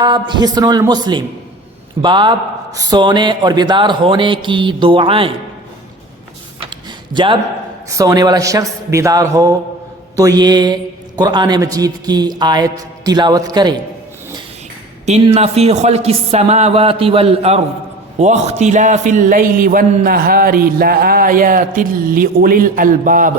باب حسن المسلم، باب سونے اور بیدار ہونے کی دعائیں۔ جب سونے والا شخص بیدار ہو تو یہ قرآن مجید کی آیت تلاوت کرے۔ ان فی خلق السماوات والارض واختلاف اللیل والنہار لآیات لأولی الالباب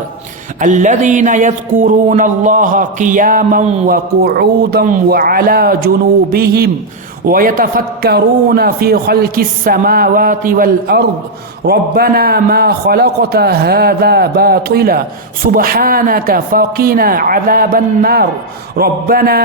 الذین یذکرون اللہ قیاما وقعودا وعلی جنوبہم ويتفكرون في خلق السماوات والأرض ربنا ما خلقت هذا باطلا سبحانك فقنا عذاب النار ربنا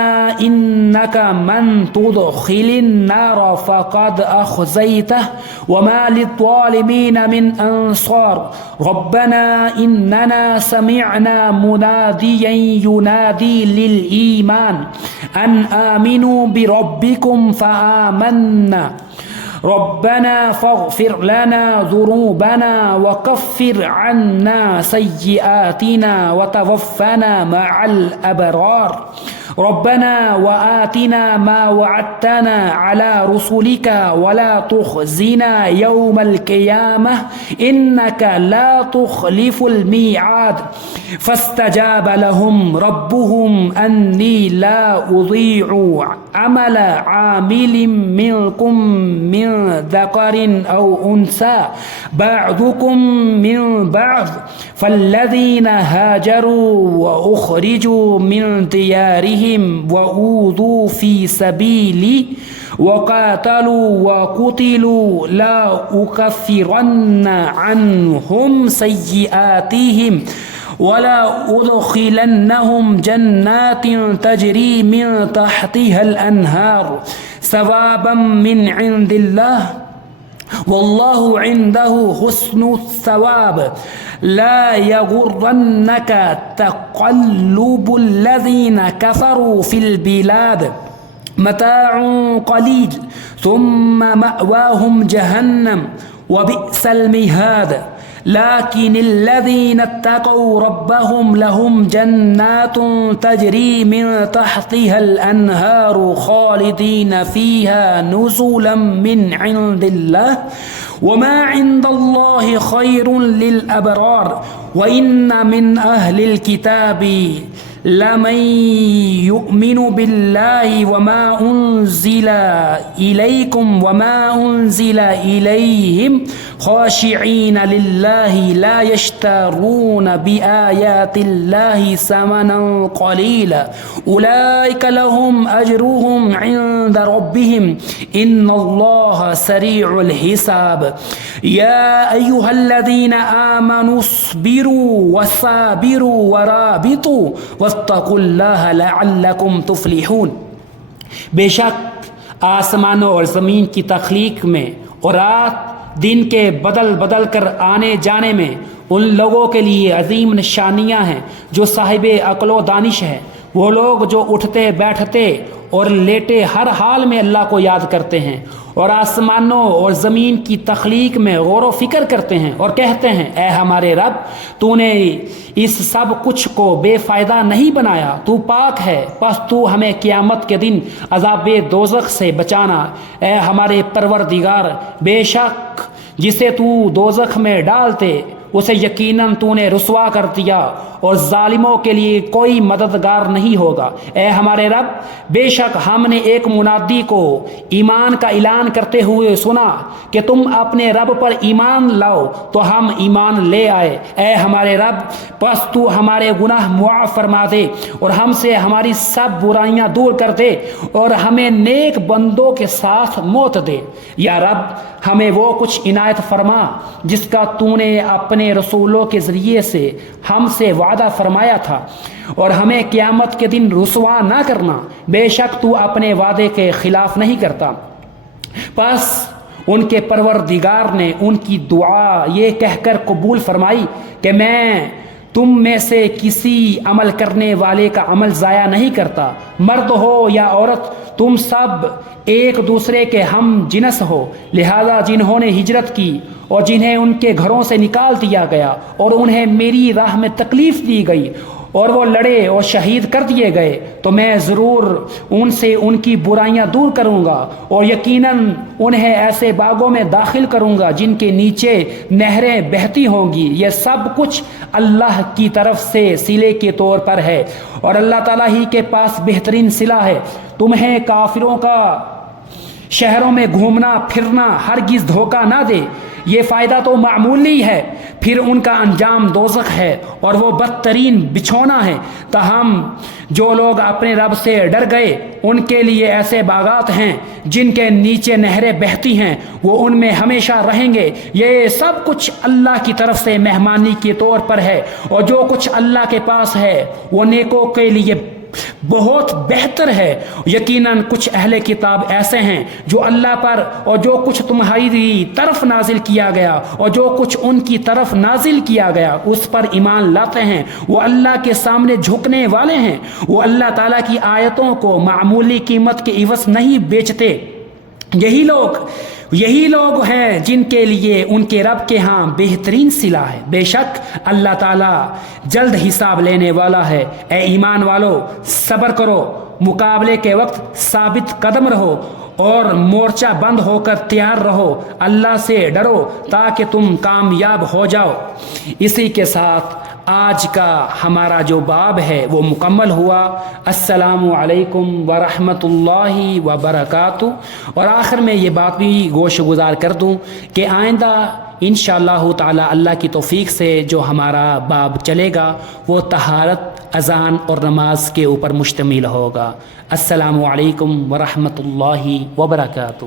إنك من تدخل النار فقد أخزيته وما للظالمين من أنصار ربنا إننا سمعنا مناديا ينادي للإيمان أن آمنوا بربكم فآمنا ربنا فاغفر لنا ذنوبنا وكفر عنا سيئاتنا وتوفنا مع الأبرار ربنا وآتنا ما وعدتنا على رسلك ولا تخزنا يوم القيامة إنك لا تخلف الميعاد فاستجاب لهم ربهم أني لا أضيع عمل عامل منكم من ذكر أو أنثى بعضكم من بعض فالذين هاجروا وأخرجوا من ديارهم وأوذوا في سبيلي وقاتلوا وقتلوا لا أكفرن عنهم سيئاتهم ولا أدخلنهم جنات تجري من تحتها الأنهار ثوابا من عند الله والله عنده حسن الثواب لا يغرنك تقلب الذين كفروا في البلاد متاع قليل ثم مأواهم جهنم وبئس المهاد لكن الذين اتقوا ربهم لهم جنات تجري من تحتها الأنهار خالدين فيها نزلا من عند الله وما عند الله خير للأبرار وإن من أهل الكتاب لمن يؤمن بالله وما أنزل إليكم وما أنزل إليهم خاشعين لله لا يشترون بآيات الله ثمنا قليلا أولئك لهم أجرهم عند ربهم إن الله سريع الحساب يا أيها الذين آمنوا اصبروا وصابروا ورابطوا واتقوا الله لعلكم تفلحون۔ بے شک آسمانوں اور زمین کی تخلیق میں اور رات دن کے بدل بدل کر آنے جانے میں ان لوگوں کے لیے عظیم نشانیاں ہیں جو صاحب عقل و دانش ہیں، وہ لوگ جو اٹھتے بیٹھتے اور لیٹے ہر حال میں اللہ کو یاد کرتے ہیں اور آسمانوں اور زمین کی تخلیق میں غور و فکر کرتے ہیں اور کہتے ہیں اے ہمارے رب، تو نے اس سب کچھ کو بے فائدہ نہیں بنایا، تو پاک ہے، پس تو ہمیں قیامت کے دن عذاب دوزخ سے بچانا۔ اے ہمارے پروردگار، بے شک جسے تو دوزخ میں ڈالتے اسے یقیناً تو نے رسوا کر دیا اور ظالموں کے لیے کوئی مددگار نہیں ہوگا۔ اے ہمارے رب، بے شک ہم نے ایک منادی کو ایمان کا اعلان کرتے ہوئے سنا کہ تم اپنے رب پر ایمان لاؤ، تو ہم ایمان لے آئے۔ اے ہمارے رب، پس تو ہمارے گناہ معاف فرما دے اور ہم سے ہماری سب برائیاں دور کر دے اور ہمیں نیک بندوں کے ساتھ موت دے۔ یا رب، ہمیں وہ کچھ عنایت فرما جس کا تو نے اپنے رسولوں کے ذریعے سے ہم سے وعدہ فرمایا تھا، اور ہمیں قیامت کے دن رسوا نہ کرنا، بے شک تو اپنے وعدے کے خلاف نہیں کرتا۔ پس ان کے پروردگار نے ان کی دعا یہ کہہ کر قبول فرمائی کہ میں تم میں سے کسی عمل کرنے والے کا عمل ضائع نہیں کرتا، مرد ہو یا عورت، تم سب ایک دوسرے کے ہم جنس ہو، لہذا جنہوں نے ہجرت کی اور جنہیں ان کے گھروں سے نکال دیا گیا اور انہیں میری راہ میں تکلیف دی گئی اور وہ لڑے اور شہید کر دیے گئے تو میں ضرور ان سے ان کی برائیاں دور کروں گا اور یقیناً انہیں ایسے باغوں میں داخل کروں گا جن کے نیچے نہریں بہتی ہوں گی۔ یہ سب کچھ اللہ کی طرف سے صلے کے طور پر ہے اور اللہ تعالیٰ ہی کے پاس بہترین صلہ ہے۔ تمہیں کافروں کا شہروں میں گھومنا پھرنا ہرگز دھوکہ نہ دے، یہ فائدہ تو معمولی ہے، پھر ان کا انجام دوزخ ہے اور وہ بدترین بچھونا ہے۔ تاہم جو لوگ اپنے رب سے ڈر گئے ان کے لیے ایسے باغات ہیں جن کے نیچے نہریں بہتی ہیں، وہ ان میں ہمیشہ رہیں گے۔ یہ سب کچھ اللہ کی طرف سے مہمانی کے طور پر ہے اور جو کچھ اللہ کے پاس ہے وہ نیکوں کے لیے بہت بہتر ہے۔ یقیناً کچھ اہل کتاب ایسے ہیں جو اللہ پر اور جو کچھ تمہاری طرف نازل کیا گیا اور جو کچھ ان کی طرف نازل کیا گیا اس پر ایمان لاتے ہیں، وہ اللہ کے سامنے جھکنے والے ہیں، وہ اللہ تعالیٰ کی آیتوں کو معمولی قیمت کے عوض نہیں بیچتے۔ یہی لوگ ہیں جن کے لیے ان کے رب کے ہاں بہترین صلہ ہے۔ بے شک اللہ تعالیٰ جلد حساب لینے والا ہے۔ اے ایمان والو، صبر کرو، مقابلے کے وقت ثابت قدم رہو اور مورچہ بند ہو کر تیار رہو، اللہ سے ڈرو تاکہ تم کامیاب ہو جاؤ۔ اسی کے ساتھ آج کا ہمارا جو باب ہے وہ مکمل ہوا۔ السلام علیکم ورحمۃ اللہ وبرکاتہ۔ اور آخر میں یہ بات بھی گوش گزار کر دوں کہ آئندہ انشاءاللہ تعالی اللہ کی توفیق سے جو ہمارا باب چلے گا وہ طہارت، اذان اور نماز کے اوپر مشتمل ہوگا۔ السلام علیکم ورحمۃ اللہ وبرکاتہ۔